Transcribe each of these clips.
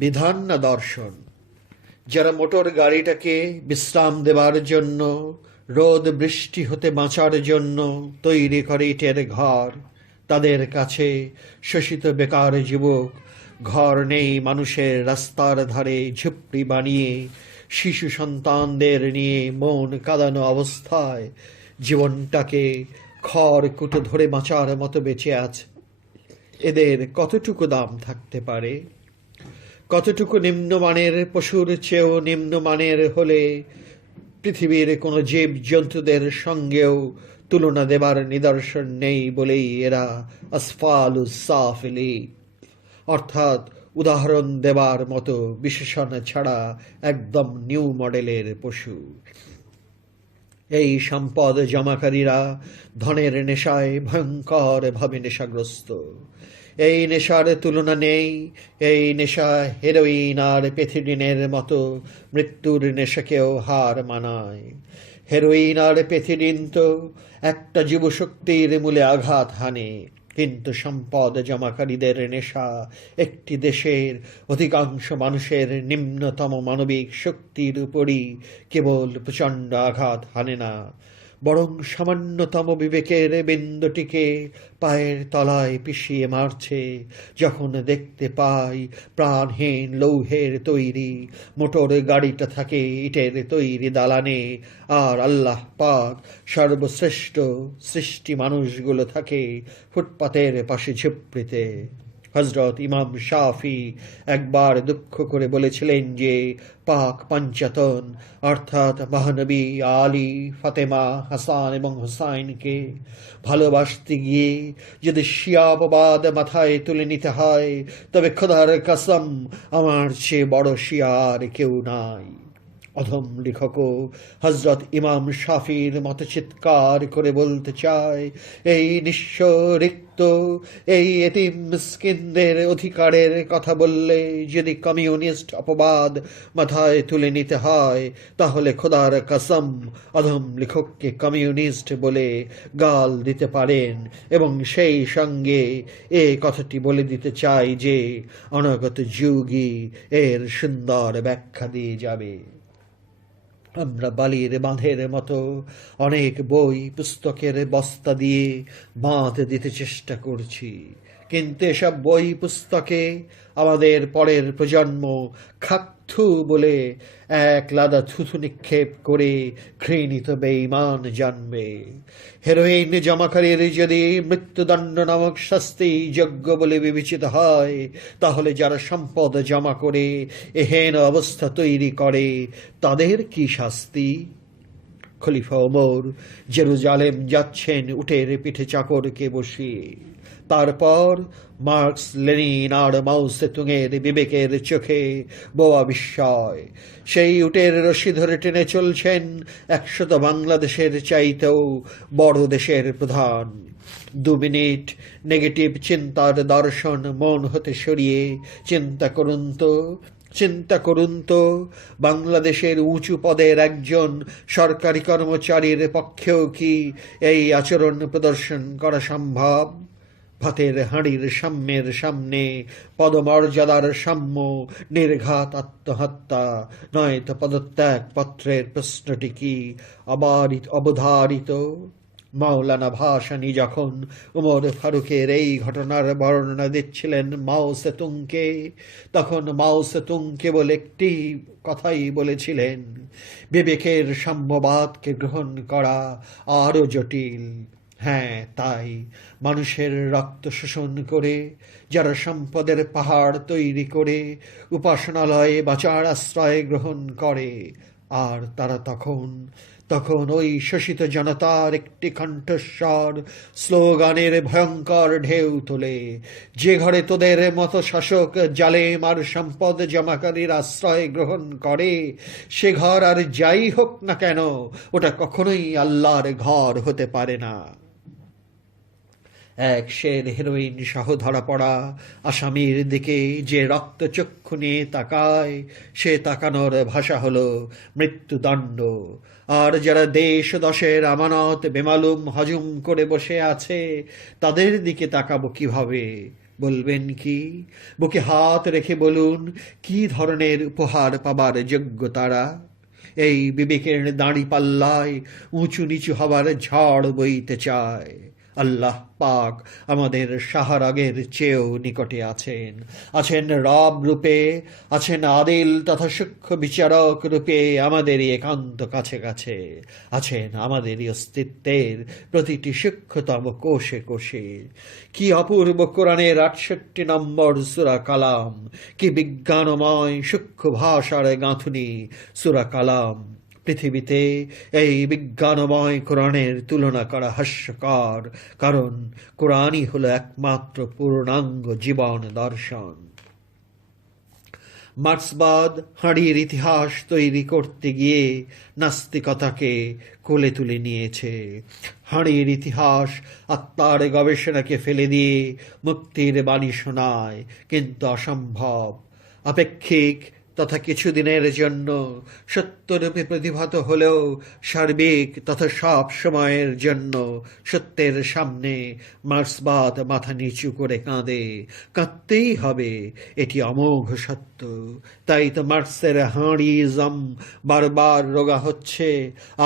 বিধান না দর্শন? যারা মোটর গাড়িটাকে বিশ্রাম দেবার জন্য, রোদ বৃষ্টি হতে বাঁচার জন্য তৈরি করে ইটের ঘর, তাদের কাছে শোষিত বেকার যুবক, ঘর নেই মানুষের, রাস্তার ধারে ঝুপড়ি বানিয়ে শিশু সন্তানদের নিয়ে মন কাঁদানো অবস্থায় জীবনটাকে খড় কুটো ধরে বাঁচার মতো বেঁচে আছে, এদের কতটুকু দাম থাকতে পারে? কতটুকু নিম্নমানের, পশুর চেয়েও নিম্নমানের হলে পৃথিবীর কোনো জীব জন্তুদের সঙ্গেও তুলনা দেবার নিদর্শন নেই বলেই এরা আসফালুস সাফিলি, অর্থাৎ উদাহরণ দেবার মতো বিশেষণ ছাড়া একদম নিউ মডেলের পশু। এই সম্পদ জমাকারীরা ধনের নেশায় ভয়ঙ্কর ভাবে নেশাগ্রস্ত। এই নেশার তুলনা নেই। এই নেশা হেরোইন আর পেথিডিনের মতো মৃত্যুর নেশাকেও হার মানায়। হেরোইন আর পেথিডিন তো একটা যুবশক্তির মূলে আঘাত হানে, কিন্তু সম্পদ জমাকারীদের নেশা একটি দেশের অধিকাংশ মানুষের নিম্নতম মানবিক শক্তির উপরই কেবল প্রচণ্ড আঘাত হানে না, বরং সামান্যতম বিবেকের বিন্দুটিকে পায়ের তলায় পিষিয়ে মারছে যখন দেখতে পাই প্রাণহীন লৌহের তৈরি মোটর গাড়িটা থাকে ইটের তৈরি দালানে, আর আল্লাহ পাক সর্বশ্রেষ্ঠ সৃষ্টি মানুষগুলো থাকে ফুটপাতের পাশে ঝুপড়িতে। হজরত ইমাম শাফি একবার দুঃখ করে বলেছিলেন যে পাক পঞ্চাতন অর্থাৎ মহানবী আলী, ফাতেমা, হাসান এবং হুসাইনকে ভালোবাসতে গিয়ে যদি শিয়াবাদ মাথায় তুলে নিতে হয়, তবে খোদার কসম আমার চেয়ে বড় শিয়া আর কেউ নাই। অধম লেখকও হজরত ইমাম শাফির মতো চিৎকার করে বলতে চায়, এই নিঃস্ব রিক্ত, এই এতিম মিসকিনদের অধিকারের কথা বললে যদি কমিউনিস্ট অপবাদ মাথায় তুলে নিতে হয়, তাহলে খোদার কসম অধম লেখককে কমিউনিস্ট বলে গাল দিতে পারেন, এবং সেই সঙ্গে এ কথাটি বলে দিতে চাই যে অনাগত যুগই এর সুন্দর ব্যাখ্যা দিয়ে যাবে। আমরা বালির বাঁধের মতো অনেক বই পুস্তকের বস্তা দিয়ে বাঁধ দিতে চেষ্টা করছি, কিন্তু এসব বই পুস্তকে আমাদের পরের প্রজন্ম খাকথু বলে এক লাদা থুথু নিক্ষেপ করে ঘৃণিত বেঈমান জানবে। হেরোইন জমাকারীর যদি মৃত্যুদণ্ড নামক শাস্তি যোগ্য বলে বিবেচিত হয়, তাহলে যারা সম্পদ জমা করে এহেন অবস্থা তৈরি করে তাদের কি শাস্তি? খলিফা ওমর জেরুজালেম যাচ্ছেন উটের পিঠে চাকরকে বসিয়ে। তারপর মার্কস, লেনিন আর মাও সেতুংয়ের বিবেকের চোখে বোয়া বিস্ময়। সেই উটের রশি ধরে টেনে চলছেন 100 বাংলাদেশের চাইতেও বড় দেশের প্রধান। 2 মিনিট নেগেটিভ চিন্তার দর্শন মন হতে সরিয়ে চিন্তা করুন তো বাংলাদেশের উঁচু পদের একজন সরকারি কর্মচারীর পক্ষেও কি এই আচরণ প্রদর্শন করা সম্ভব? ভাতের হাঁড়ির সাম্যের সামনে পদমর্যাদার সাম্য নির্ঘাত আত্মহত্যা, নয়তো পদত্যাগ পত্রের প্রশ্নটি কি অবধারিত? মাওলানা ভাসানী যখন উমর ফারুকের এই ঘটনার বর্ণনা দিচ্ছিলেন মাও সেতুংকে, তখন মাও সেতুং কেবল একটি কথাই বলেছিলেন, বিবেকের সাম্যবাদকে গ্রহণ করা আরও জটিল। হ্যাঁ, তাই মানুষের রক্ত শোষণ করে যারা সম্পদের পাহাড় তৈরি করে উপাসনালয়ে বাঁচার আশ্রয় গ্রহণ করে, আর তারা তখন ওই শোষিত জনতার একটি কণ্ঠস্বর স্লোগানের ভয়ঙ্কর ঢেউ তোলে, যে ঘরে তোদের মতো শাসক জালেম আর সম্পদ জমাকারীর আশ্রয় গ্রহণ করে, সে ঘর আর যাই হোক না কেন ওটা কখনোই আল্লাহর ঘর হতে পারে না। এক শের হেরোইন সহ ধরা পড়া আসামির দিকে যে রক্তচক্ষু নিয়ে তাকায়, সে তাকানোর ভাষা হলো মৃত্যুদণ্ড। আর যারা দেশ দশের আমানত বেমালুম হজম করে বসে আছে, তাদের দিকে তাকাবো কিভাবে? বলবেন কি? বুকে হাত রেখে বলুন, কি ধরনের উপহার পাবার যোগ্য তারা? এই বিবেকের দাঁড়ি পাল্লায় উঁচু নিচু হবার ঝড় বইতে চায়। আল্লাহ পাক আমাদের শাহরাগের চেয়েও নিকটে আছেন, আছেন রব রূপে, আছেন আদিল তথা সূক্ষ্ম বিচারক রূপে আমাদেরই একান্ত কাছে কাছে, আছেন আমাদেরই অস্তিত্বের প্রতিটি সূক্ষ্মতম কোষে কোষে। কি অপূর্ব কোরআনের ৬৮ নম্বর সূরা কালাম, কি বিজ্ঞানময় সূক্ষ্ম ভাষার গাঁথুনি সূরা কালাম। পৃথিবীতে এই বিজ্ঞানময় কোরআনের তুলনা করা হাস্যকর, কারণ কোরআনই হলো একমাত্র পূর্ণাঙ্গ জীবন দর্শন। মার্ক্সবাদ হাঁড়ির ইতিহাস তৈরি করতে গিয়ে নাস্তিকতাকে কোলে তুলে নিয়েছে। হাঁড়ির ইতিহাস আত্মার গবেষণাকে ফেলে দিয়ে মুক্তির বাণী শোনায়, কিন্তু অসম্ভব। আপেক্ষিক তথা কিছুদিনের জন্য সত্যরূপে প্রতিভাত হলেও সার্বিক তথা সব সময়ের জন্য সত্যের সামনে মার্ক্সবাদ মাথা নিচু করে কাঁদে। কাঁদতেই হবে, এটি অমোঘ সত্য। তাই তো মার্ক্সের হাঁড়িইজম বারবার রোগা হচ্ছে,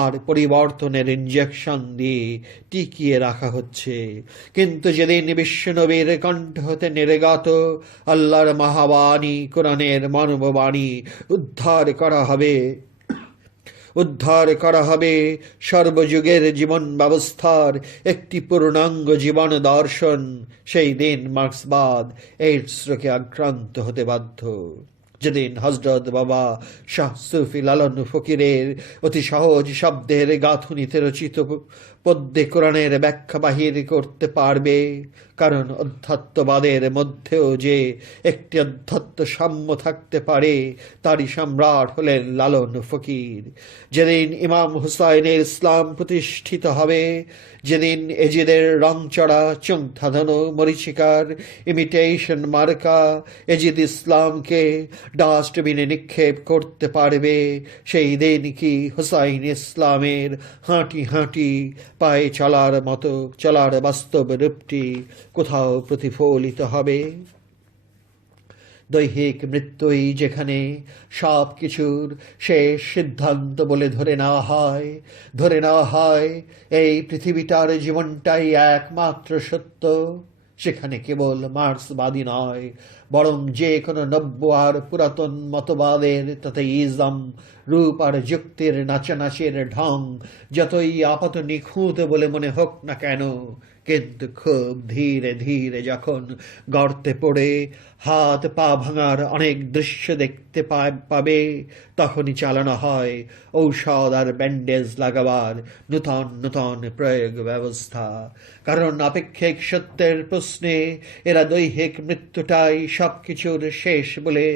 আর পরিবর্তনের ইনজেকশন দিয়ে টিকিয়ে রাখা হচ্ছে। কিন্তু যেদিন বিশ্বনবীর কণ্ঠ হতে নির্গত আল্লাহর মহাবাণী, কোরআনের মানববাণী উদ্ধার করা হবে সর্বযুগের জীবন ব্যবস্থার একটি পূর্ণাঙ্গ জীবন দর্শন, সেই দিন মার্ক্সবাদ এইডস রোগে আক্রান্ত হতে বাধ্য। যেদিন হযরত বাবা শাহ সুফি লালন ফকিরের অতি সহজ শব্দের গাঁথুনিতে রচিত পদ্যে কোরআনের ব্যাখ্যা বাহির করতে পারবে। কারণ অধ্যাত্মবাদের মধ্যেও যে একটি অধ্যাত্ম সাম্য থাকতে পারে, তারই সম্রাট হলেন লালন ফকির। যেদিন ইমাম হুসাইনের ইসলাম প্রতিষ্ঠিত হবে, যেদিন এজিদের রংচড়া চোংথাধানো মরীচিকার ইমিটেশন মার্কা এজিদ ইসলামকে ডাস্টবিনে নিক্ষেপ করতে পারবে, সেই দিন কি হুসাইন ইসলামের হাঁটি হাঁটি পায়ে চলার বাস্তব রূপটি কোথাও প্রতিফলিত হবে? দৈহিক মৃত্যুই যেখানে সব কিছুর শেষ সিদ্ধান্ত বলে ধরে নেওয়া হয় এই পৃথিবীটার জীবনটাই একমাত্র সত্য, সেখানে কেবল মার্ক্সবাদী নয়, বরং যে কোনো নব্য আর পুরাতন মতবাদের তথা ইজম রূপ আর যুক্তির নাচানাচির ঢং যতই আপাত নিখুঁত বলে মনে হোক না কেন, কিন্তু খুব ধীরে ধীরে যখন গর্তে পড়ে হাত পা ভাঙার অনেক দৃশ্য দেখতে পাবে, তখনই চালানো হয় ঔষধ আর ব্যান্ডেজ লাগাবার নূতন নূতন প্রয়োগ ব্যবস্থা। কারণ আপেক্ষিক সত্যের প্রশ্নে এরা দৈহিক মৃত্যুটাই সব কিছুর শেষ বলে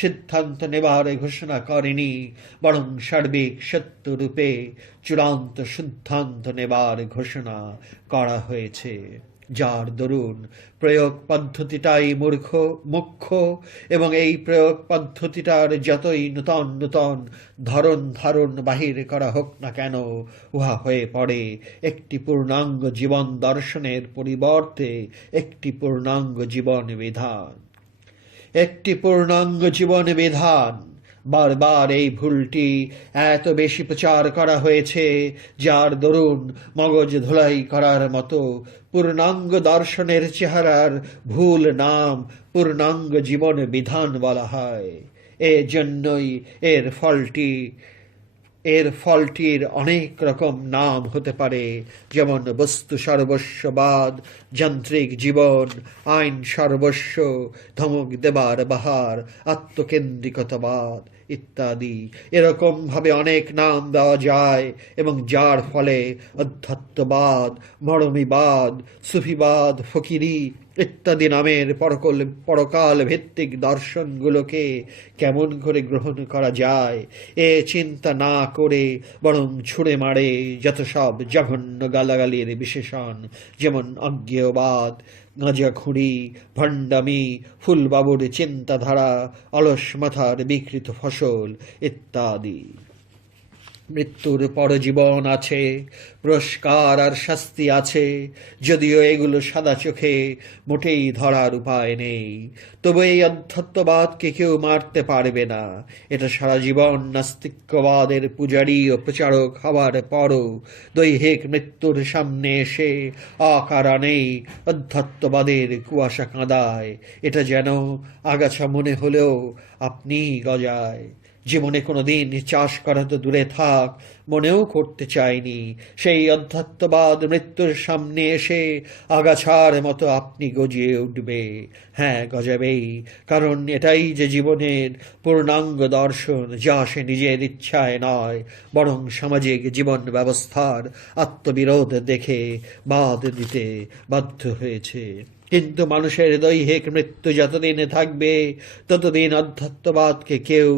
সিদ্ধান্ত নেবার ঘোষণা করেনি, বরং সার্বিক সত্যরূপে চূড়ান্ত সিদ্ধান্ত নেবার ঘোষণা করা হয়েছে, যার দরুন প্রয়োগ পদ্ধতিটাই মুখ্য, এবং এই প্রয়োগ পদ্ধতিটার যতই নূতন নূতন ধারণ বাহির করা হোক না কেন, উহা হয়ে পড়ে একটি পূর্ণাঙ্গ জীবন দর্শনের পরিবর্তে একটি পূর্ণাঙ্গ জীবন বিধান। বারবার এই ভুলটি এত বেশি প্রচার করা হয়েছে, যার দরুন মগজ ধোলাই করার মতো পূর্ণাঙ্গ দর্শনের চেহারার ভুল নাম পূর্ণাঙ্গ জীবন বিধান বলা হয়। এজন্যই এর ফলটির অনেক রকম নাম হতে পারে, যেমন বস্তু সর্বস্ববাদ, যান্ত্রিক জীবন, আইন সর্বস্ব, ধমক দেবার বাহার, আত্মকেন্দ্রিকতাবাদ ইত্যাদি। এরকম ভাবে অনেক নাম দেওয়া যায়, এবং যার ফলে অধ্যাত্মবাদ, মরমীবাদ, সুফিবাদ, ফকিরি ইত্যাদি নামের পরকাল ভিত্তিক দর্শনগুলোকে কেমন করে গ্রহণ করা যায় এ চিন্তা না করে বরং ছুঁড়ে মারে যত সব জঘন্য গালাগালির বিশেষণ, যেমন অজ্ঞেয়বাদ, গাঁজাখুঁড়ি, ভণ্ডামি, ফুলবাবুর চিন্তাধারা, অলস মাথার বিকৃত ফসল ইত্যাদি। মৃত্যুর পরজীবন আছে, পুরস্কার আর শাস্তি আছে, যদিও এগুলো সাদা চোখে মোটেই ধরার উপায় নেই। তবু এই অধ্যাত্মবাদকে কেউ মারতে পারবে না। এটা সারা জীবন নাস্তিক্যবাদের পূজারী ও প্রচারক হওয়ার পরও দৈহিক মৃত্যুর সামনে এসে অকারণেই অধ্যাত্মবাদের কুয়াশা কাঁদায়। এটা যেন আগাছা মনে হলেও আপনি গজায়। জীবনে কোনোদিন চাষ করা তো দূরে থাক, মনেও করতে চাইনি। সেই অধ্যাত্মবাদ মৃত্যুর সামনে এসে আগাছার মতো আপনি গজিয়ে উঠবে। হ্যাঁ, গজাবেই, কারণ এটাই যে জীবনের পূর্ণাঙ্গ দর্শন, যা সে নিজের ইচ্ছায় নয়, বরং সামাজিক জীবন ব্যবস্থার আত্মবিরোধ দেখে বাদ দিতে বাধ্য হয়েছে। কিন্তু মানুষের দৈহিক মৃত্যু যতদিন থাকবে, ততদিন অধ্যাত্মবাদকে কেউ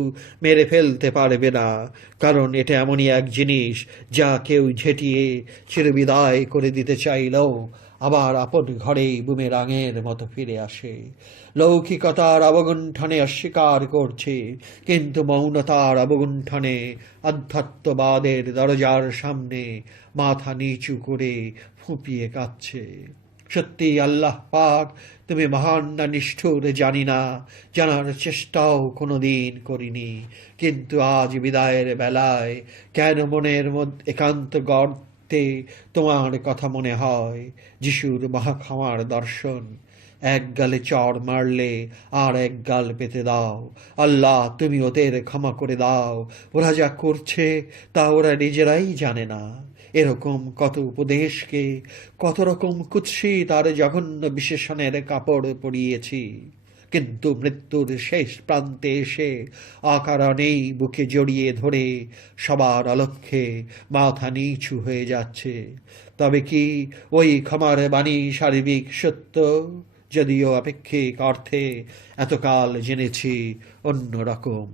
মেরে ফেলতে পারবে না। কারণ এটা এমনই এক জিনিস যা কেউ ঝেঁটিয়ে চিরবিদায় করে দিতে চাইলেও আবার আপন ঘরেই বুমেরাঙের মতো ফিরে আসে। লৌকিকতার অবগুণ্ঠনে অস্বীকার করছে, কিন্তু মৌনতার অবগুণ্ঠনে আধ্যাত্মবাদের দরজার সামনে মাথা নিচু করে ফুঁপিয়ে কাঁদছে। সত্যি আল্লাহ পাক, তুমি মহান না নিষ্ঠুর জানি না, জানার চেষ্টাও কোনোদিন করিনি, কিন্তু আজ বিদায়ের বেলায় কেন মনের মধ্যে একান্ত গর্তে তোমার কথা মনে হয়। যিশুর মহাক্ষমার দর্শন, এক গালে চড় মারলে আর এক গাল পেতে দাও। আল্লাহ, তুমি ওদের ক্ষমা করে দাও, ওরা যা করছে তা ওরা নিজেরাই জানে না। এরকম কত উপদেশকে, কত রকম কুৎসিত আর জঘন্য বিশেষণের কাপড় পরিয়েছি, কিন্তু মৃত্যুর শেষ প্রান্তে এসে অকারণেই বুকে জড়িয়ে ধরে সবার অলক্ষ্যে মাথা নিচু হয়ে যাচ্ছে। তবে কি ওই ক্ষমার বাণী সার্বিক সত্য? যদিও আপেক্ষিক অর্থে এতকাল জেনেছি অন্য রকম।